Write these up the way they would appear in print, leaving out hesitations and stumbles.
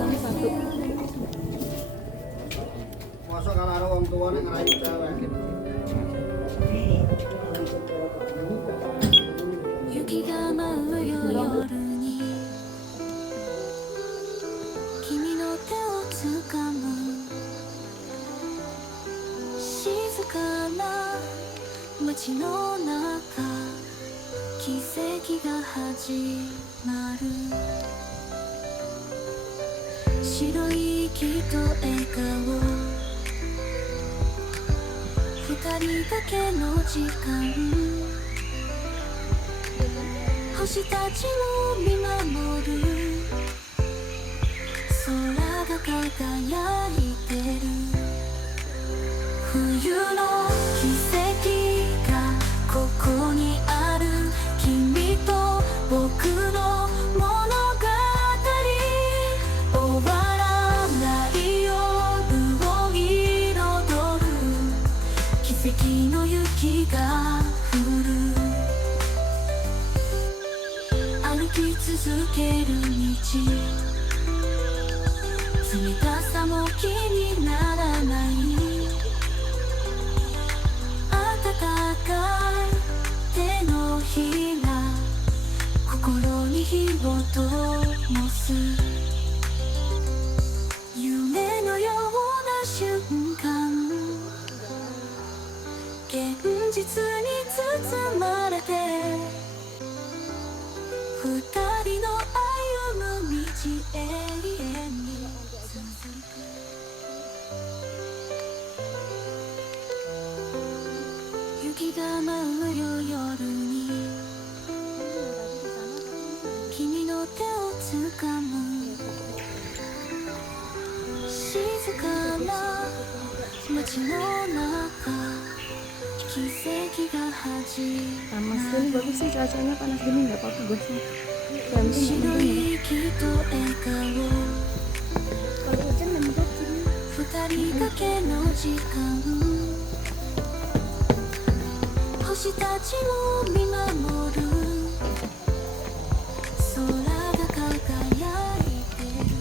Satu. Masa kalau ada orang tua nih ngerayu cewek gitu. 雪が舞う夜に君の手をつかむ静かな街の中奇跡が始まる白い息と笑顔二人だけの時間星たちを見守る空が輝いてる冬の奇跡がここにある君と僕の物語終わらない夜を彩る奇跡の雪が降る歩き続ける道冷たさも気にならない暖かい手のひら心に火を灯す夢のような瞬間現実に包まれて二人の歩む道永遠に続く雪が舞うよ夜に君の手をつかむ静かな街の中奇跡が始ま Panas ini bagus sih cuacanya, panas gini nggak apa-apa gue sih. Yang る penting 白 ini. い息と笑顔 Kalau hujan lembut sini. 二人だけの時間星たちを見守る空が輝いてる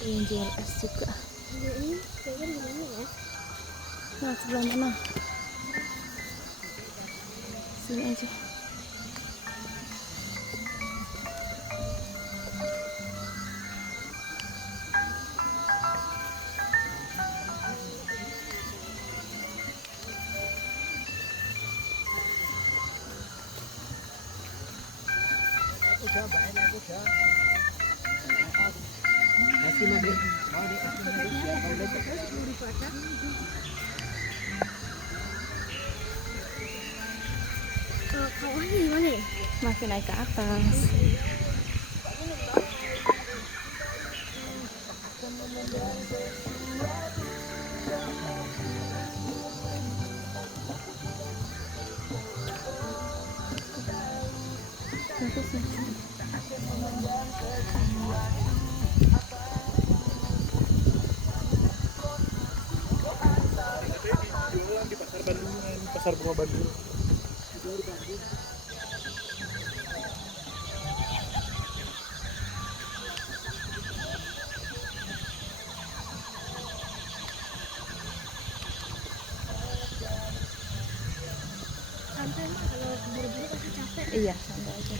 Ada yang jual es juga. Nah, sebelah mana? Sini aja. Kawahnya gimana ya? Masih naik ke atas. Bagus ya. Di pasar Bandungan, pasar bunga Bandung. Santai mah kalau buru-buru pasti capek. Iya, santai aja.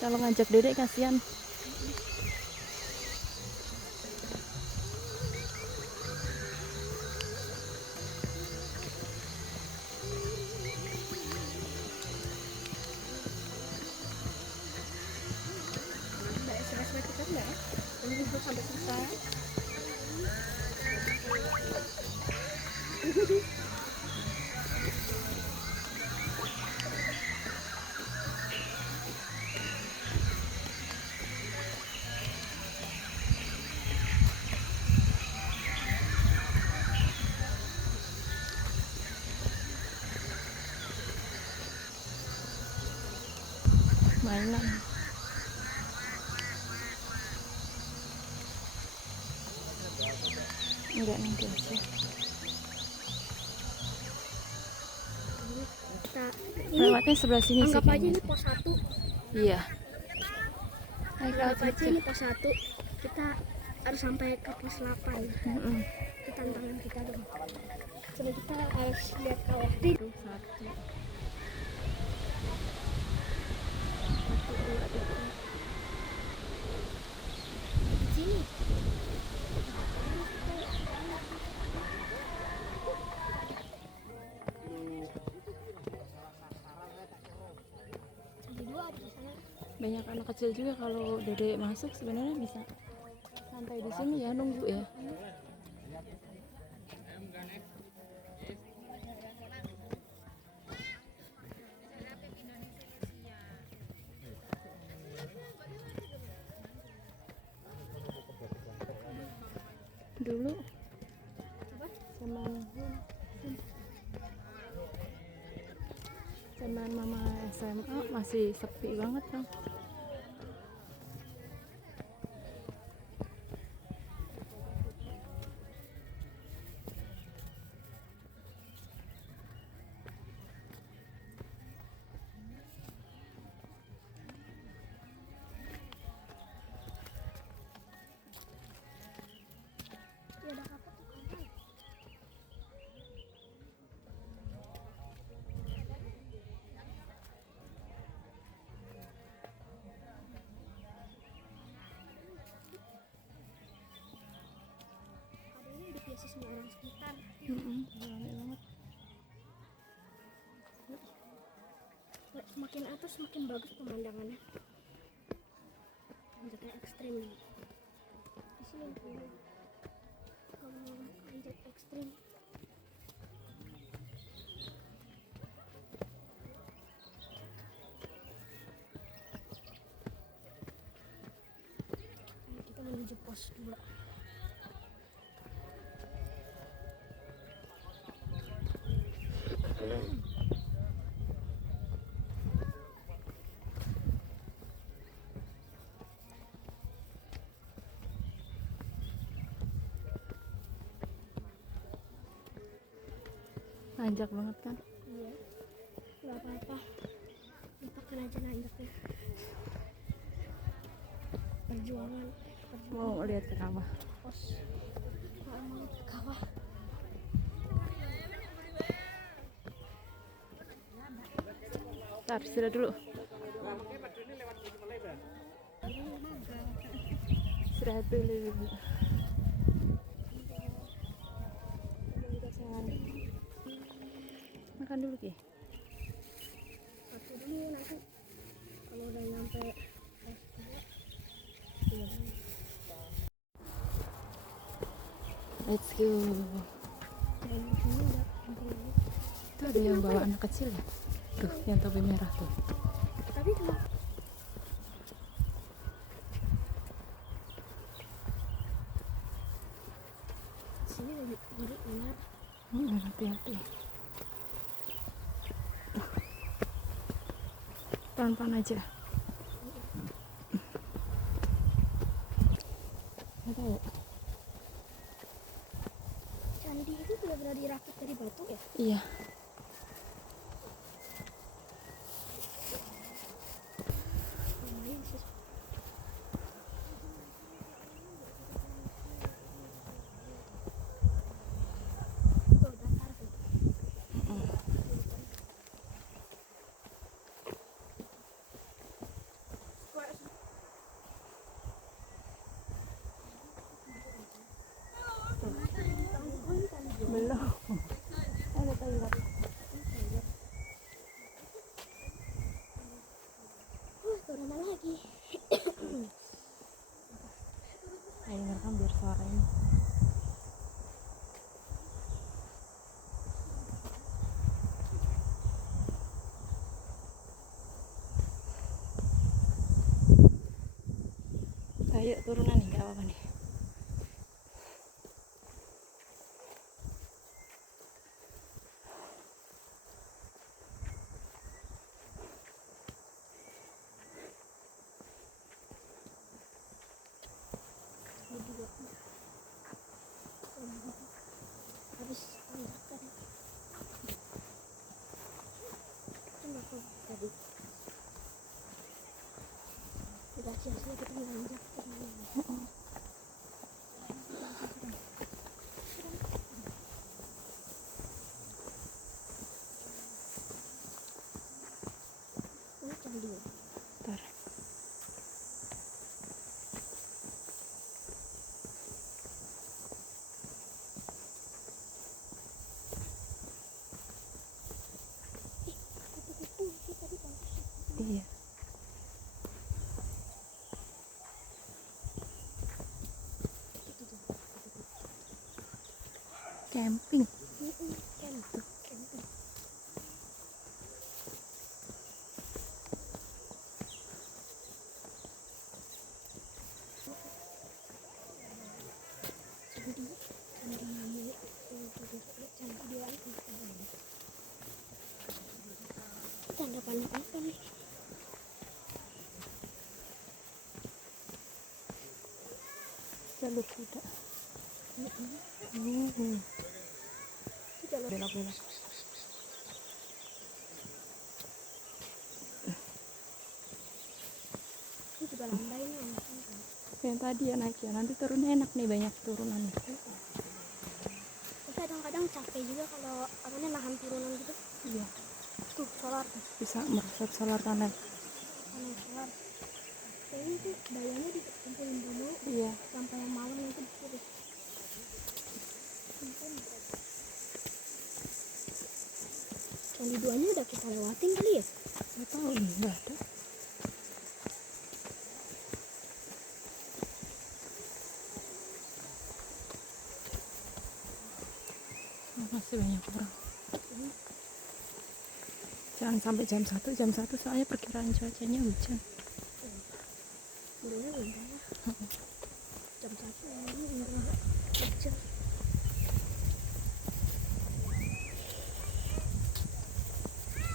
Kalau ngajak dedek kasihan. Mbak SMS kita enggak ya? Ini sampai selesai. mainan. Enggak, nanti aja. Kita ini Lewatnya sebelah sini sih anggap aja kayaknya. ini pos 1. Iya. Ayo Anggap aja aja. ini pos 1. Kita harus sampai ke pos 8. Itu tantangan kita dong. Coba kita harus lihat kawah. Satu. Di sini. Sampai 2 di sana. Banyak anak kecil juga, kalau Dedek masuk sebenarnya bisa santai di sini ya, nunggu ya. Dulu zaman mama SMA masih sepi banget kan. Ya ada kapal tuh kawan. Adanya udah biasa semua orang sekitar. Rame banget. Semakin atas semakin bagus pemandangannya. Anjaknya ekstrim. Di sini dulu. Kalau anjak ekstrim. Ayo kita menuju pos 2. Nanjak banget kan. Iya. Gak apa-apa. Lupakan aja nanjaknya. Perjuangan. Mau lihat ke kawah. Pos. Gak mau ke kawah. Ntar, istirahat dulu. Istirahat dulu. Makan dulu Ki. Satu dulu nanti. Kalau udah nyampe pos 2. Iya. Let's go. Dan di sini udah sampai ini. Itu ada yang bawa anak kecil ya. Tuh, yang topi merah tuh. Tapi kalau di sini lebih benar. Hati-hati. Pelan-pelan aja. Nggak tahu. Candi itu benar-benar dirakit dari batu ya? Iya. Lumayan sih. Tuh, datar tuh. Belum. Ada toilet. Turun lagi. Ayo ngerekam biar suara ini. Ayo turunan nih, nggak apa-apa nih. Candi. Ntar. Kupu-kupu tadi bagus. Iya. Camping. Camping. Tanda panah apa nih? Jalur kuda. Itu jalur Belok-belok. itu juga landai nih. Yang tadi ya naik ya, nanti turunnya enak nih, banyak turunan. Tapi kadang-kadang capek juga kalau apanya nahan turunan gitu. Iya, Tuh solar tuh, bisa merosot solar tanah. panel solar. Kayaknya tuh dayanya dikumpulin dulu Iya, sampai yang malam itu dikirim. Candi duanya udah kita lewatin kali ya? nggak tahu nih, nggak ada. Oh, masih banyak orang. Jangan sampai jam 1 soalnya perkiraan cuacanya hujan. Mulainya bentar ya. Jam 1 ini udah hujan.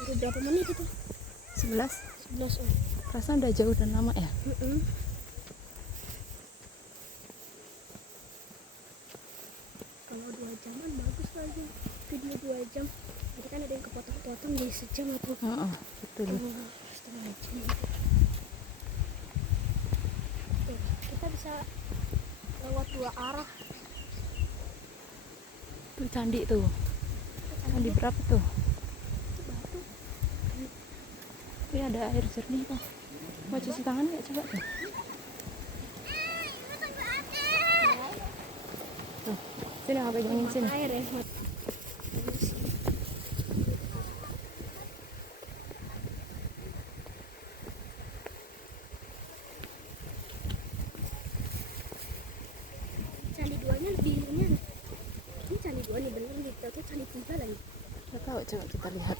Udah berapa menit itu? 11, 11 oh. perasaan udah jauh dan lama ya. Kalau 2 jaman bagus lagi video 2 jam. Jadi kan ada yang kepotong-potong jadi sejam atau Oh, betul. setengah jam. Tuh, kita bisa lewat 2 arah. Tuh candi tuh. Candi berapa tuh? Itu batu. Tapi ada air jernih kok. Mau cuci tangan nggak coba tuh? Tuh, sini aku pegangin sini. Air ya. Candi duanya birunya. Ini candi 2 nih bener nih. Tapi candi 3 lagi. Nggak tahu, coba kita lihat.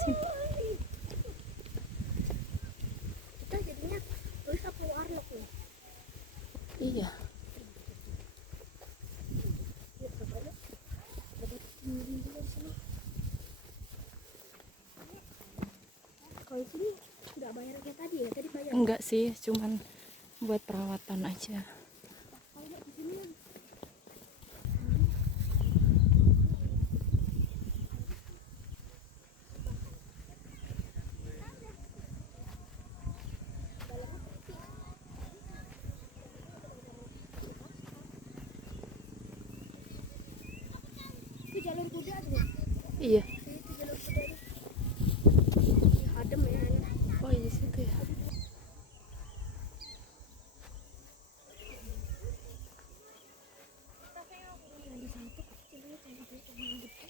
Sini. Kita jadinya terus apa warlock nih. Iya. Yuk, coba yuk. Ada tinggi juga di sini. Kalau di sini nggak bayar kayak tadi ya? Tadi bayar. Enggak sih, cuman buat perawatan aja. Kalau di sini itu jalur kuda tuh. Iya. Itu jalur kuda tuh. Adem ya. Oh, iya situ ya. Candi 1 kecil ya, candi 2 candi gede.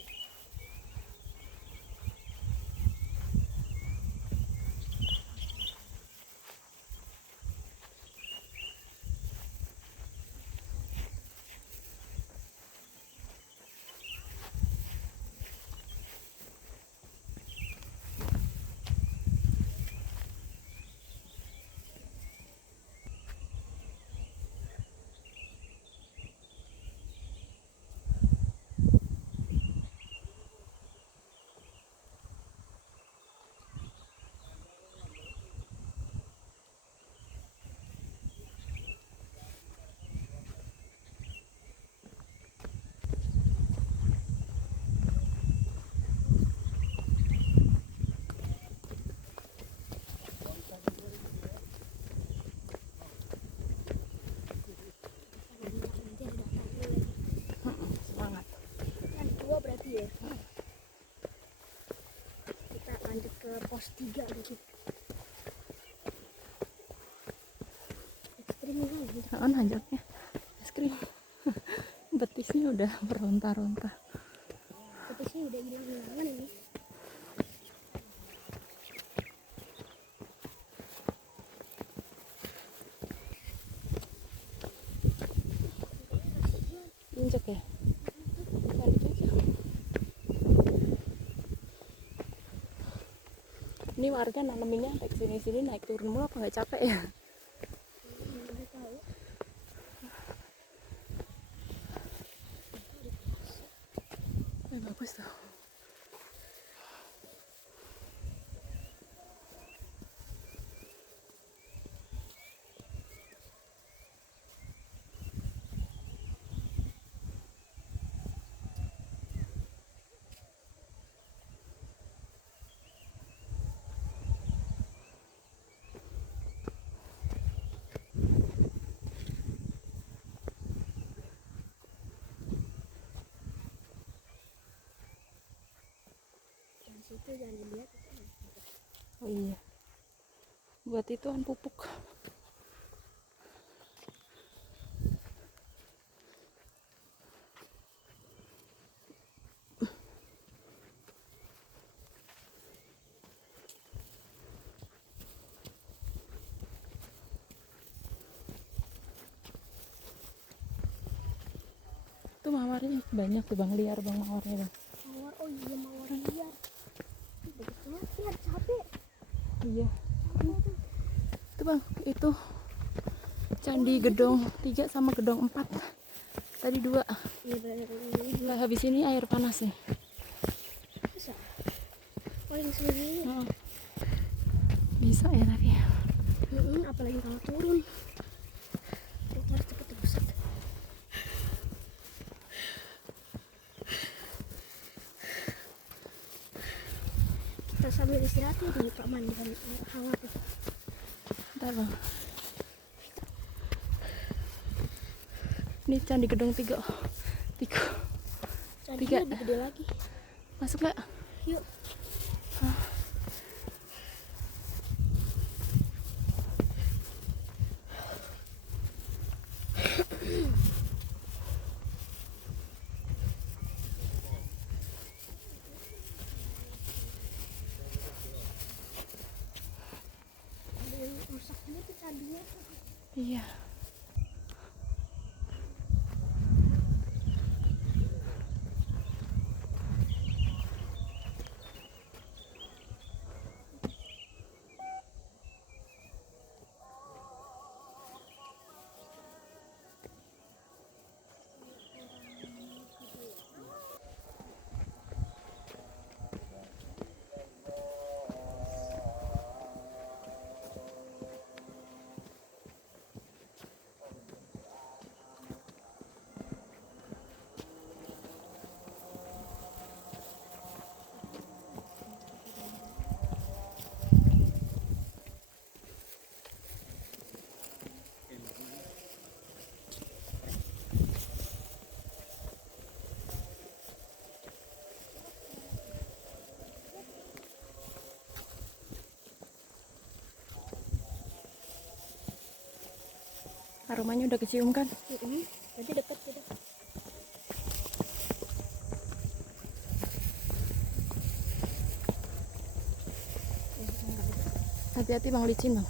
pos 3 gitu. Ekstrim banget. Nanjaknya es krim. Betisnya udah meronta-ronta. Tapi sih udah hilang-hilangan ini. Injek ya? Nggak dicek. Ini warga naneminnya sampai sini-sini naik turun mulu, apa nggak capek ya? Udah tahu. Bagus tuh. Di situ jangan dilihat. Oh iya. Buat ituan pupuk. Tuh mawarnya banyak tuh bang, liar bang mawarnya bang. Mawar, oh iya mawar liar. Bagus banget, lihat capek. Iya. Itu bang, itu Candi Gedong 3 sama Gedong 4. Tadi 2. Iya bener. Lah habis ini air panas nih. Bisa. Oh yang sini. Oh. Bisa ya tapi ya. Apalagi kalau turun. Kita harus cepet terus. Kita sambil istirahat ya di Pak Mandi kan hangat itu. Bentar bang. Ini Candi Gedong 3. Candinya lebih gede lagi. Masuk gak? Yuk. Ada yang rusak gitu candinya. Iya. Aromanya udah kecium kan? Tadi dekat gitu. Hati-hati bang, licin bang.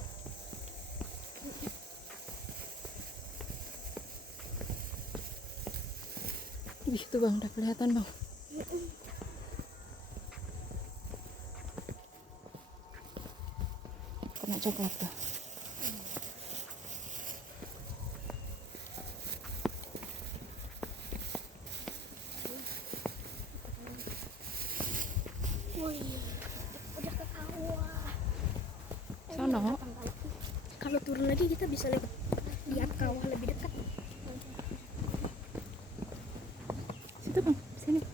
Ih tuh bang, udah kelihatan bang. Kena coklat tuh. Wih, udah ke kawah. Sono. Kalau turun lagi kita bisa lihat kawah lebih dekat. Situ bang, sini.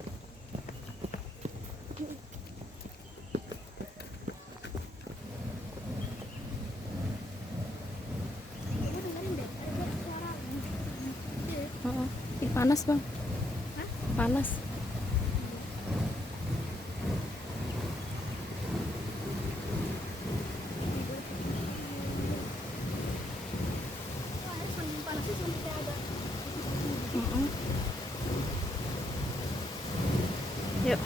Kamu dengerin deh, ada suara. Oh, ih panas bang. Hah? Panas. Yuk.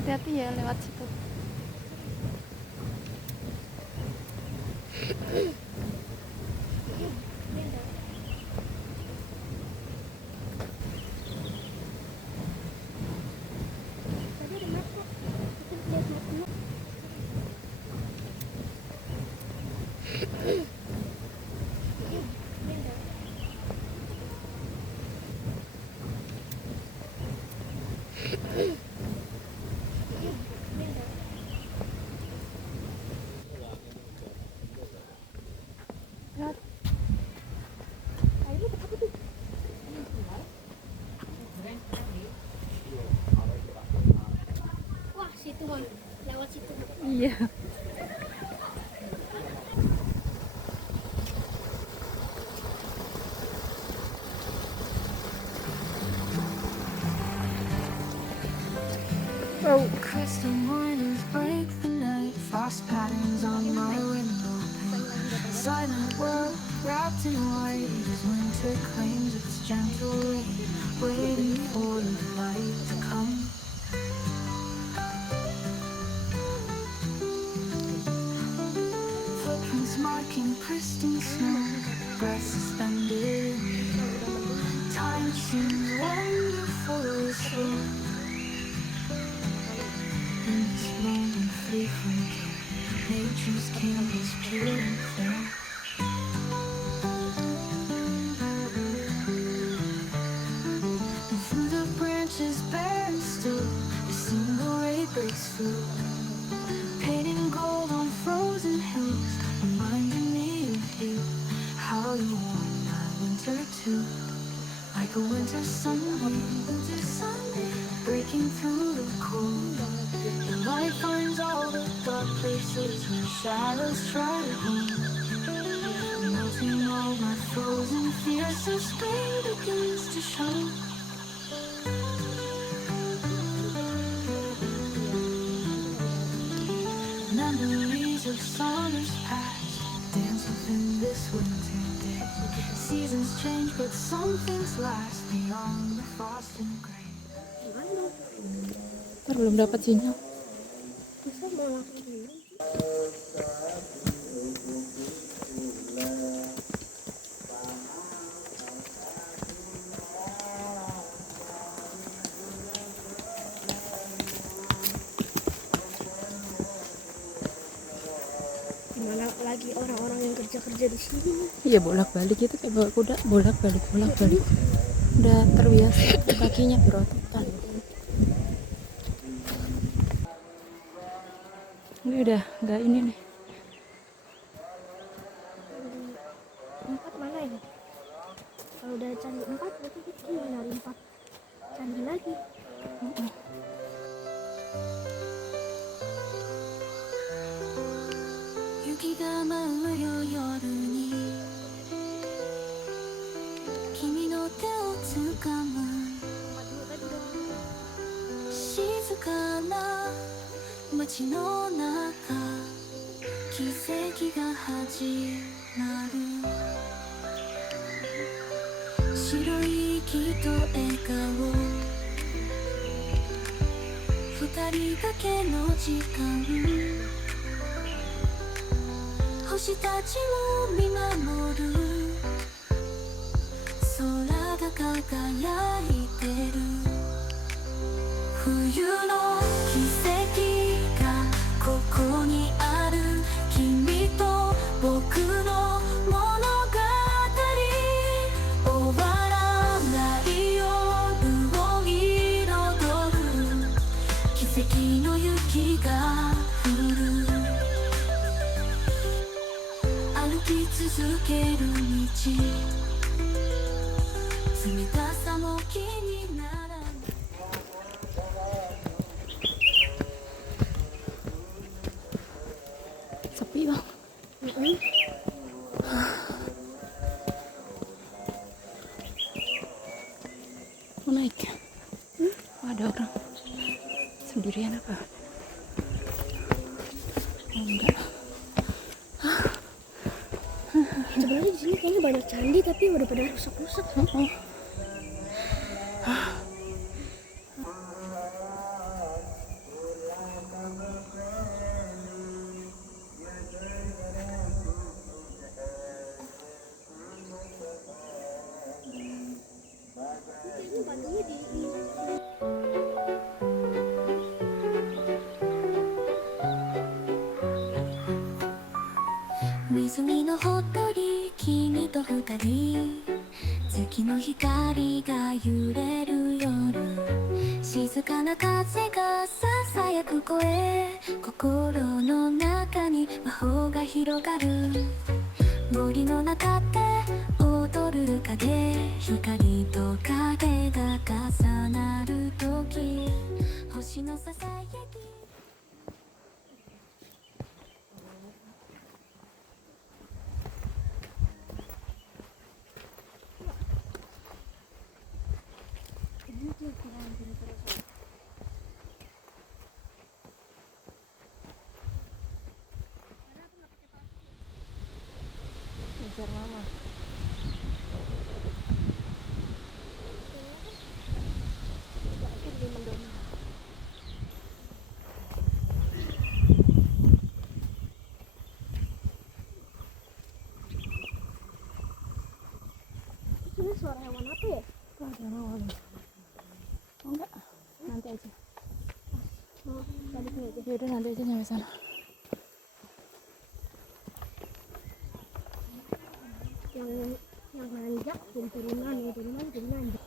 Hati-hati ya lewat situ. Wah, situ Bang. Lewat situ. Iya. Wow. Crystal mornings break the night, frost patterns on my window pane. Silent world wrapped in white as winter claims its gentle rain, waiting for the light to come. Footprints marking pristine snow, breath suspended in the air. Time seems wonderfully slow. In this moment free from care, nature's canvas pure and fair. And through the branches bare and still, a single ray breaks through, painting gold on frozen hills, reminding me of you, how you warm that winter too. Like a winter sunbeam, breaking through the cold. The light finds all the dark places where shadows try to hide. Melting all my frozen fears, so spring begins to show. Memories of summers past dance within this winter day. Seasons change, but some things last beyond the frost and gray. Ntar belum dapat sinyal. Bisa mau laki. Gimana lagi orang-orang yang kerja di sini? Iya, bolak-balik gitu kayak bawa kuda, bolak-balik. Udah terbiasa kakinya berototan. Ini udah nggak ini nih. Empat mana ini? Kalau udah candi 4 berarti kita nyari 4 candi lagi. Yuki ga mauu yo yoru ni, kimi no te o tsukamu, shizuka na machi no naka, kiseki ga hajimaru. Shiroi iki to ekao, 二人だけの時間、星たちを見守る、空が輝いてる。冬の奇跡がここにある、君と僕の物語、終わらない夜を彩る、奇跡の雪が降る。歩き続ける道、冷たさも気にならない。Sepi bang. Mau naik? Oh, ada orang sendirian apa? Oh, enggak. Sebenarnya di sini kayaknya banyak candi tapi udah pada rusak-rusak. Ini batunya di 湖のほとり君と二人月の光が揺れる夜静かな風がささやく声心の中に魔法が広がる森の中で踊る影光と影が重なる時星のささやきNgejar mama. ini suara hewan apa ya? Oh, ada mama. Oh, enggak. Nanti aja. Oh, baliknya aja. Ya udah nanti aja nyampe sana. Yang nanjak jadi turunan jadi nanjak.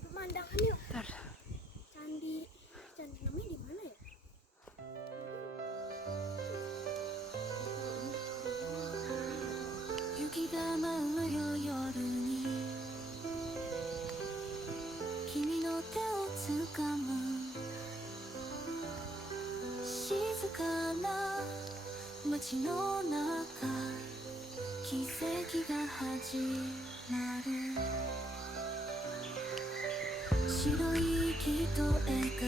Pemandangan yuk. Ntar. Candi namanya di mana ya? Yuki ga舞うよ夜に君の手を掴む静かな街の中奇跡が始まる白い息と笑顔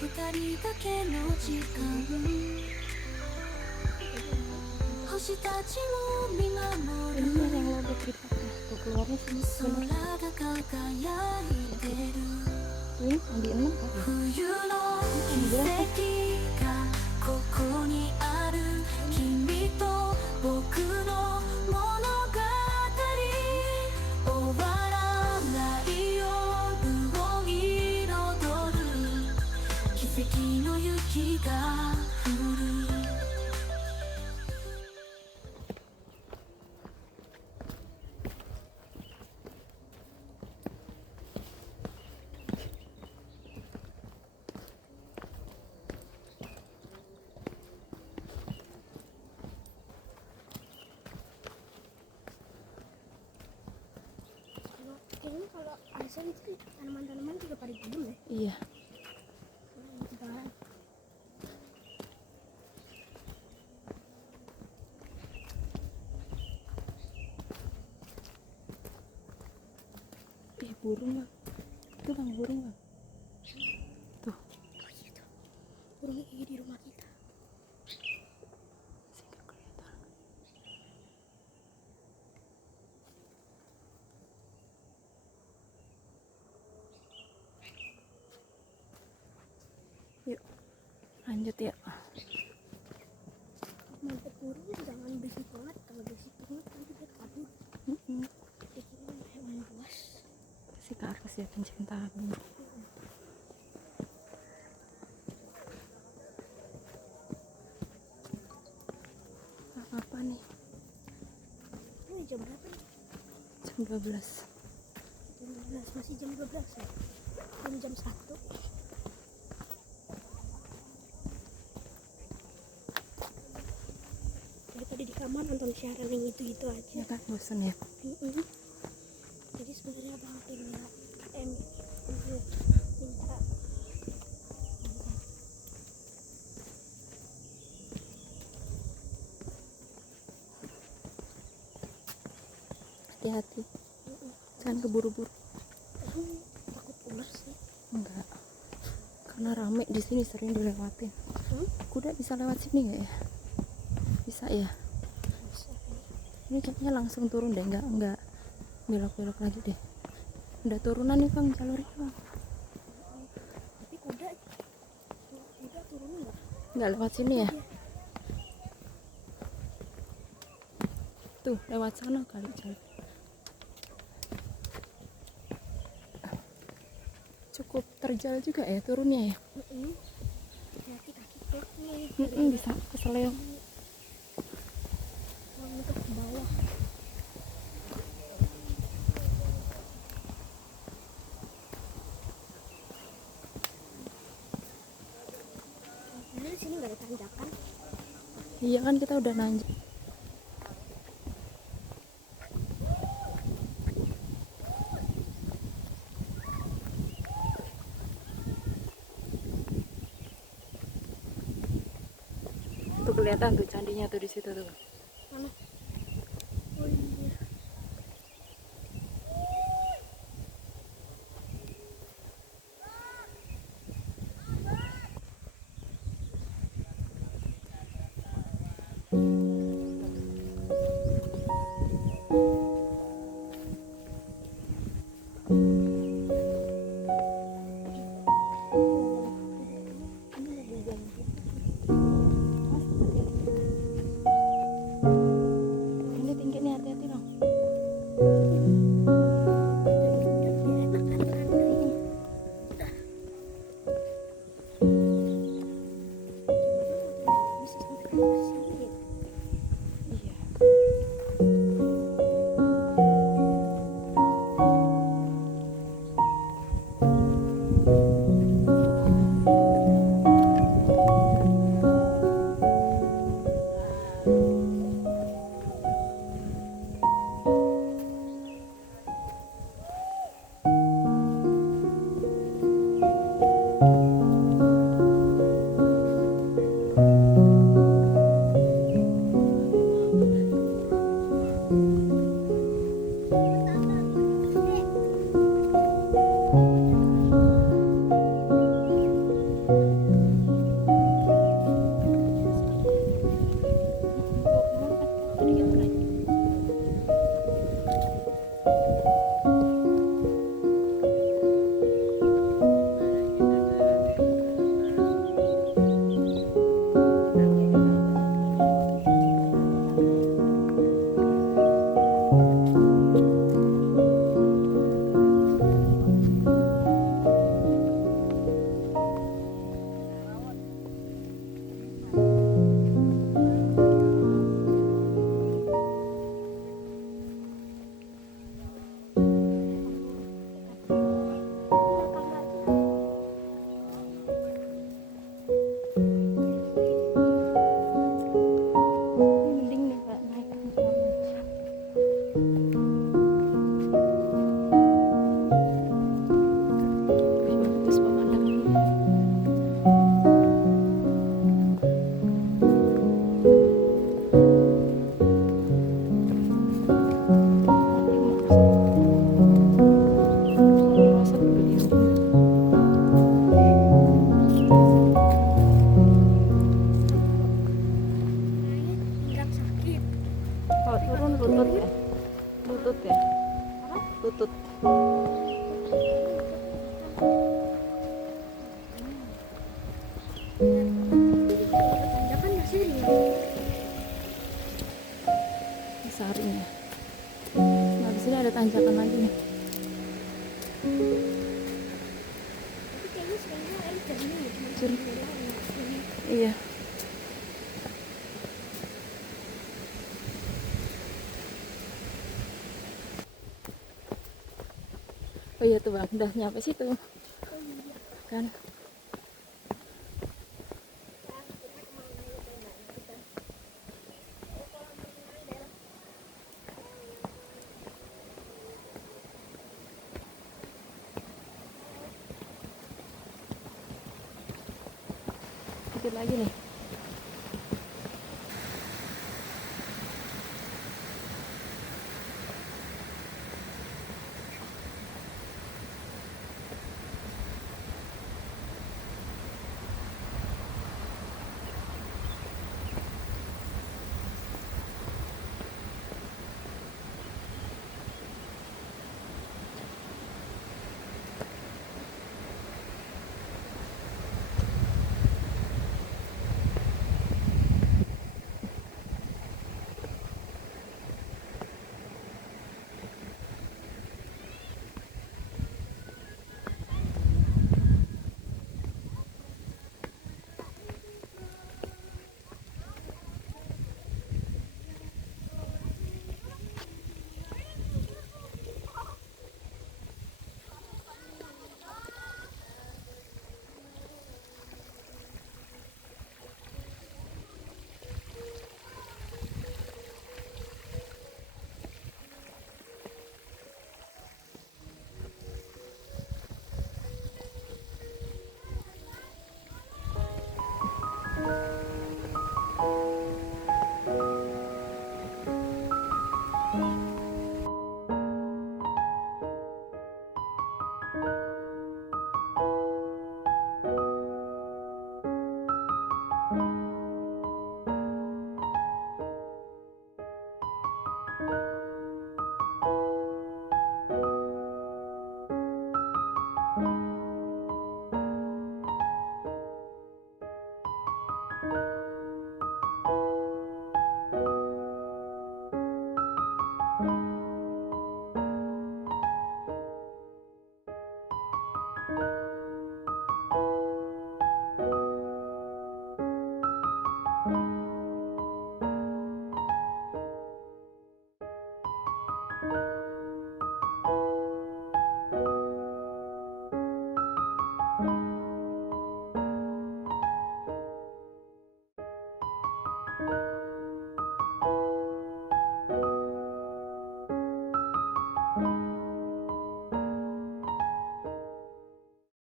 二人だけの時間星たちも見守 Ini る yang lo udah cerita tuh keluarnya sini 空 bener. が輝いてる Ini yang di 6 kan? 冬の奇跡がここにある君と僕の物語終わらない夜を彩る奇跡の雪が降る Kayaknya kalau asal itu tanaman-tanaman juga pada diem ya. Iya. Bentar. Burung bang. Itu bang burung bang. Tuh. Oh iya tuh. Burungnya kayak di rumah kita. Masih nggak kelihatan. Yuk lanjut ya. Mantep burung jangan berisik banget. Kalau berisik banget nanti dia kabur. Pikirnya hewan buas. Si Karas ya pencinta burung. Apa nih? Ini jam berapa nih? Jam 12. Jam 12, masih jam 12 ya? Jam 1. lama nonton siaran yang itu aja. Ya kan bosan ya. Jadi sebenarnya abang minta minta Hati-hati, jangan keburu-buru. takut ular sih. Enggak, karena rame di sini, sering dilewatin. Kuda bisa lewat sini nggak ya? Bisa ya. Ini kayaknya langsung turun deh, enggak belok-belok lagi deh. Udah turunan nih bang, jalurnya bang. Tapi kuda turun Nggak lewat sini ya? Tuh lewat sana kali jalur. Cukup terjal juga ya turunnya ya. hati-hati kaki peleknya Bisa keseleo. untuk ke bawah. Padahal di sini nggak ada tanjakan. Iya kan kita udah nanjak. Tuh kelihatan tuh candinya tuh di situ tuh. Mana? Oh iya. Ini tinggi nih, hati-hati dong. Iya. Ini mending nih Kak, naik ke bawah aja. Wih, bagus pemandangannya. Merosot begitu. Pinggang sakit. Kalau turun lutut ya? Lutut ya? Lutut. Tanjakan nggak sering. Saring ya. Nah di sini ada tanjakan lagi nih. Tapi kayaknya seringnya air jernih ya, cuma Jernih. jernih. Iya. Oh iya tuh bang, udah nyampe situ kan? dikit lagi nih.